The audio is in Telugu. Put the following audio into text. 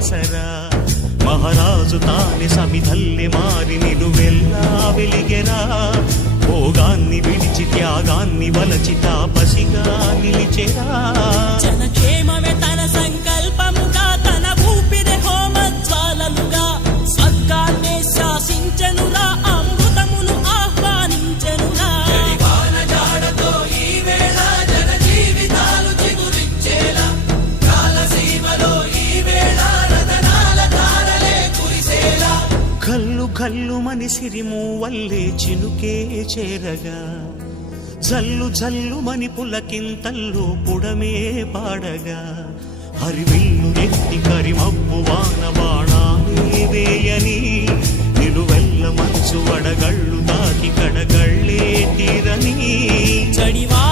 ఆసరా మహారాజు తానే సమిధల్లె మారి నిలువెల్లా వెలిగెరా భోగాన్ని విడిచి త్యాగాన్ని వలచి తాపసిగా నిలిచెరా జనక్షేమమే తన సంకల్పముగా తన ఊపిరి హోమజ్వాలలుగా స్వర్గాన్నే శాసించెనురా అమృతమును ఆహ్వానించెనురా జాడతో ఈ వేళ జన జీవితాలు చిగురించేలా కాలసీమలో ఈ వేళ రతనాల ధారలే కురిసేలా కల్లు కల్లు మని సిరిము వల్లే చినుకే చేరగా జల్లు జల్లు మని పులకింతల్లు పుడమే పాడగా హరివిల్లు ఎత్తి కరిమబ్బు వాన బాణాలే వేయని నిలువెల్ల మనసు వడగళ్ళు తాకి కడగళ్ళే తీరని చడివా